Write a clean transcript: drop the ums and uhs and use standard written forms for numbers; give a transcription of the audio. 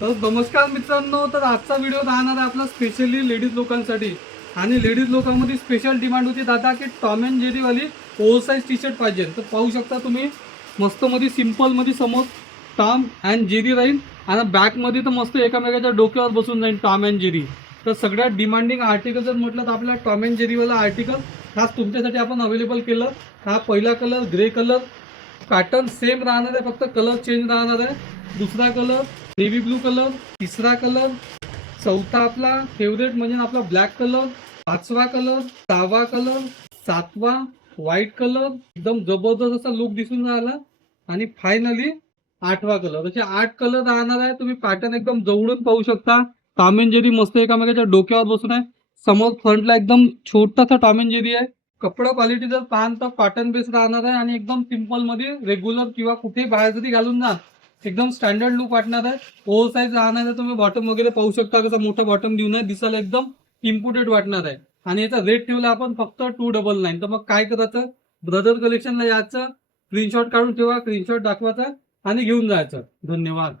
तर नमस्कार मित्रांनो, तर आजचा व्हिडिओ राहणार आहे आपला स्पेशली लेडीज लोकांसाठी. आणि लेडीज लोकांमध्ये स्पेशल डिमांड होती दादा की टॉम अँड जेरी वाली ओव्हरसाइज टी शर्ट पाहिजे. तर पाहू शकता तुम्ही, मस्त मध्ये सिम्पल मध्ये समोर टॉम अँड जेरी राहील आणि बॅक मध्ये तर मस्त एकामेकाच्या डोक्यावर बसून जाईल टॉम अँड जेरी. तर सगळ्यात डिमांडिंग आर्टिकल जर म्हटलं तर आपला टॉम अँड जेरीवाला आर्टिकल खास तुमच्यासाठी आपण अवेलेबल केलं. हा पहिला colour grey colour, pattern same राहणार आहे, फक्त कलर चेंज राहणार आहे. दुसरा कलर नेव्ही ब्लू कलर, तिसरा कलर, चौथा आपला फेवरेट म्हणजे आपला ब्लॅक कलर, पाचवा कलर, सहावा कलर, सातवा व्हाईट कलर, एकदम जबरदस्त असा लुक दिसून राहिला. आणि फायनली आठवा कलर. असे 8 कलर राहणार आहे. तुम्ही पॅटर्न एकदम जवळून पाहू शकता. टॉम अँड जेरी मस्त एकामेकाच्या डोक्यावर बसून आहे. समोर फ्रंटला एकदम छोटासा टॉम अँड जेरी आहे. कपडा क्वालिटी जर पाहाल तर कॉटन बेस राहणार आहे आणि एकदम सिंपल मध्ये रेग्युलर किंवा कुठे बाहेर जरी घालून जा एकदम स्टँडर्ड लुक वाटणार आहे. ओव्हर साईज राहणार आहे. तुम्ही बॉटम वगैरे पाहू शकता, कसं मोठा बॉटम देऊन आहे, दिसायला एकदम इम्पोर्टेड वाटणार आहे. आणि याचा रेट ठेवला आपण फक्त 299. तर मग काय करायचं, ब्रदर कलेक्शनला यायचं, स्क्रीनशॉट काढून ठेवा, स्क्रीनशॉट दाखवायचा आणि घेऊन जायचं. धन्यवाद.